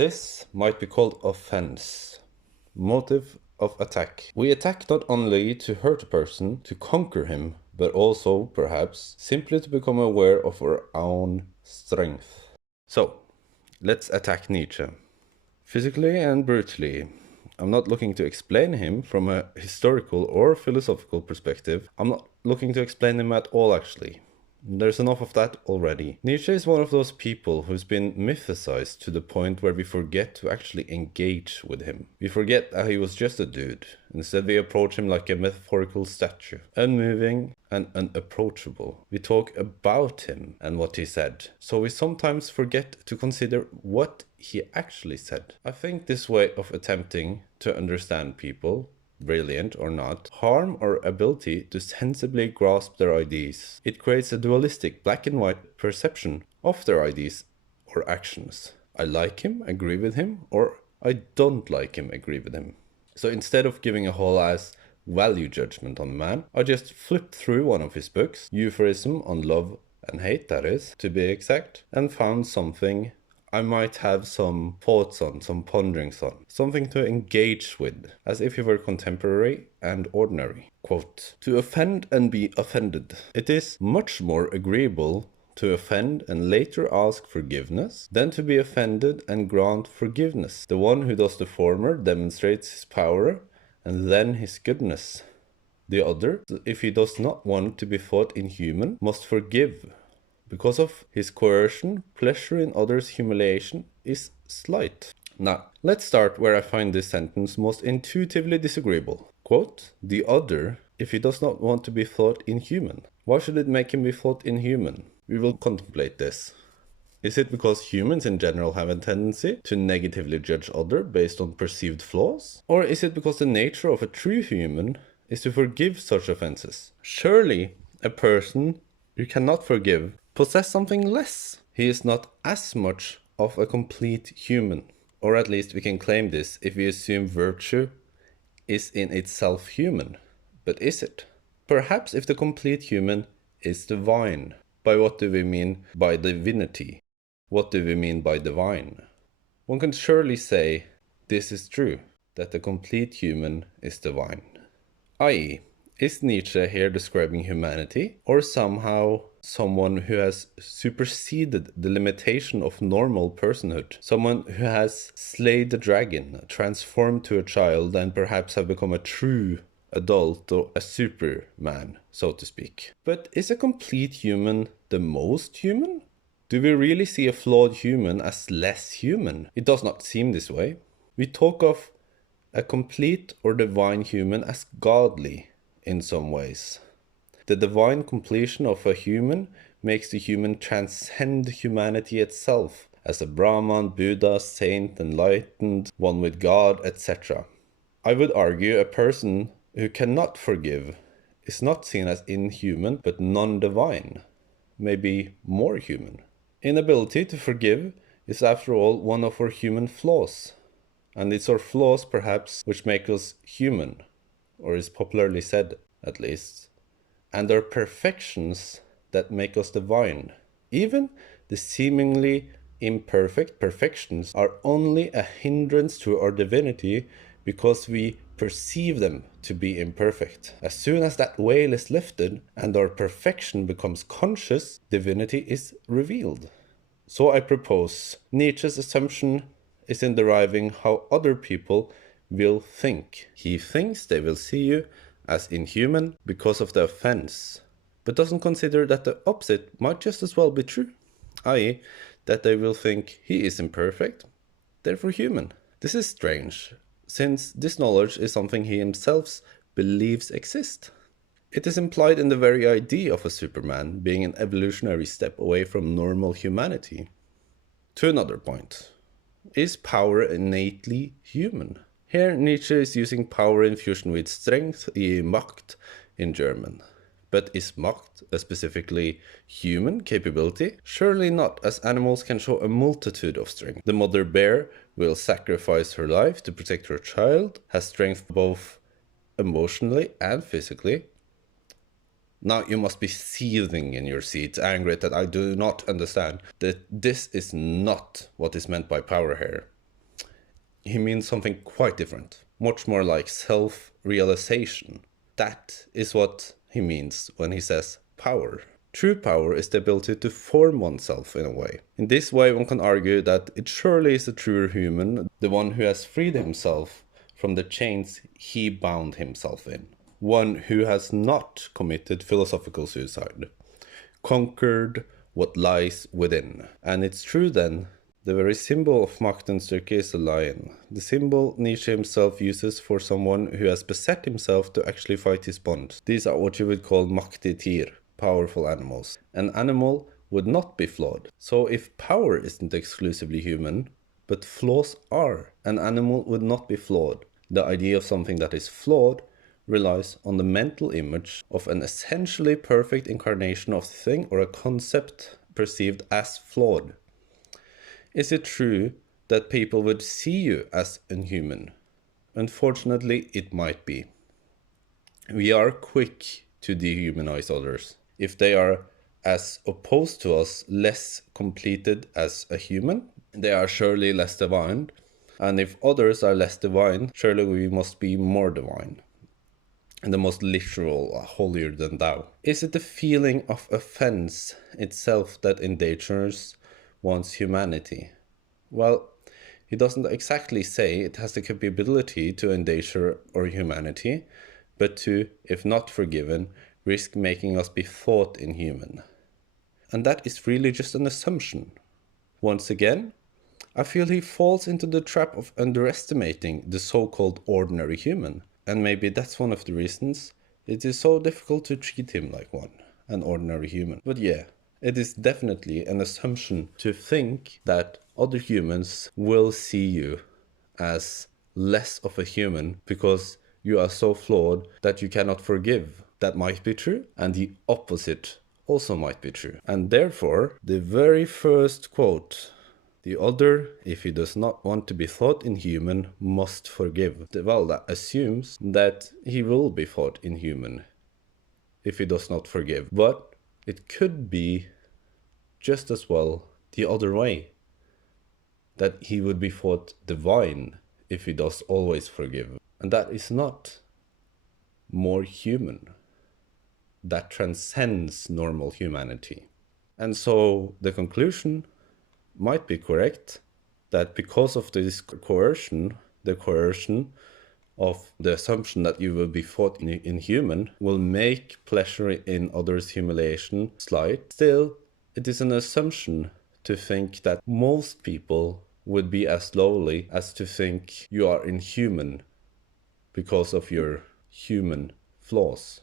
This might be called offence. Motive of attack. We attack not only to hurt a person, to conquer him, but also, perhaps, simply to become aware of our own strength. So, let's attack Nietzsche. Physically and brutally. I'm not looking to explain him from a historical or philosophical perspective. I'm not looking to explain him at all, actually. There's enough of that already. Nietzsche is one of those people who's been mythicized to the point where we forget to actually engage with him. We forget that he was just a dude. Instead, we approach him like a metaphorical statue, unmoving and unapproachable. We talk about him and what he said, so we sometimes forget to consider what he actually said. I think this way of attempting to understand people, brilliant or not, harm our ability to sensibly grasp their ideas. It creates a dualistic black and white perception of their ideas or actions. I like him, agree with him, or I don't like him, agree with him. So instead of giving a whole ass value judgment on the man, I just flipped through one of his books, Aphorisms on Love and Hate, that is, to be exact, and found something I might have some thoughts on, some ponderings on, something to engage with, as if he were contemporary and ordinary. Quote, "To offend and be offended. It is much more agreeable to offend and later ask forgiveness than to be offended and grant forgiveness. The one who does the former demonstrates his power and then his goodness. The other, if he does not want to be thought inhuman, must forgive. Because of his coercion, pleasure in others' humiliation is slight." Now, let's start where I find this sentence most intuitively disagreeable. Quote, "The other, if he does not want to be thought inhuman." Why should it make him be thought inhuman? We will contemplate this. Is it because humans in general have a tendency to negatively judge others based on perceived flaws? Or is it because the nature of a true human is to forgive such offenses? Surely, a person who cannot forgive possess something less. He is not as much of a complete human. Or at least we can claim this if we assume virtue is in itself human. But is it? Perhaps if the complete human is divine. By what do we mean by divinity? What do we mean by divine? One can surely say this is true, that the complete human is divine. I.e., is Nietzsche here describing humanity, or somehow someone who has superseded the limitation of normal personhood? Someone who has slayed the dragon, transformed to a child, and perhaps have become a true adult or a superman, so to speak. But is a complete human the most human? Do we really see a flawed human as less human? It does not seem this way. We talk of a complete or divine human as godly in some ways. The divine completion of a human makes the human transcend humanity itself as a Brahman, Buddha, saint, enlightened, one with God, etc. I would argue a person who cannot forgive is not seen as inhuman but non-divine, maybe more human. Inability to forgive is after all one of our human flaws, and it's our flaws perhaps which make us human, or is popularly said at least, and our perfections that make us divine. Even the seemingly imperfect perfections are only a hindrance to our divinity because we perceive them to be imperfect. As soon as that veil is lifted and our perfection becomes conscious, divinity is revealed. So I propose Nietzsche's assumption is in deriving how other people will think. He thinks they will see you as inhuman because of the offense, but doesn't consider that the opposite might just as well be true, i.e., that they will think he is imperfect, therefore human. This is strange, since this knowledge is something he himself believes exists. It is implied in the very idea of a Superman being an evolutionary step away from normal humanity. To another point, is power innately human? Here Nietzsche is using power in fusion with strength, i.e. Macht in German. But is Macht a specifically human capability? Surely not, as animals can show a multitude of strength. The mother bear will sacrifice her life to protect her child, has strength both emotionally and physically. Now you must be seething in your seats, angry that I do not understand that this is not what is meant by power here. he means something quite different, much more like self-realization. That is what he means when he says power. True power is the ability to form oneself in a way. In this way, one can argue that it surely is the truer human, the one who has freed himself from the chains he bound himself in. One who has not committed philosophical suicide, conquered what lies within. And it's true then, the very symbol of Macht and Styrke is a lion. The symbol Nietzsche himself uses for someone who has beset himself to actually fight his bonds. These are what you would call machtige tier, powerful animals. An animal would not be flawed. So if power isn't exclusively human, but flaws are, an animal would not be flawed. The idea of something that is flawed relies on the mental image of an essentially perfect incarnation of the thing or a concept perceived as flawed. Is it true that people would see you as inhuman? Unfortunately, it might be. We are quick to dehumanize others. If they are as opposed to us, less completed as a human, they are surely less divine. And if others are less divine, surely we must be more divine. And the most literal, holier than thou. Is it the feeling of offense itself that endangers one's humanity? Well, he doesn't exactly say it has the capability to endanger our humanity, but to, if not forgiven, risk making us be thought inhuman. And that is really just an assumption. Once again, I feel he falls into the trap of underestimating the so-called ordinary human. And maybe that's one of the reasons it is so difficult to treat him like one, an ordinary human. But yeah, it is definitely an assumption to think that other humans will see you as less of a human because you are so flawed that you cannot forgive. That might be true, and the opposite also might be true. And therefore, the very first quote, the other, if he does not want to be thought inhuman, must forgive. Well, that assumes that he will be thought inhuman if he does not forgive. But it could be just as well the other way, that he would be thought divine if he does always forgive. And that is not more human. That transcends normal humanity. And so the conclusion might be correct, that because of this coercion, the coercion of the assumption that you will be thought inhuman will make pleasure in others' humiliation slight. Still, it is an assumption to think that most people would be as lowly as to think you are inhuman because of your human flaws.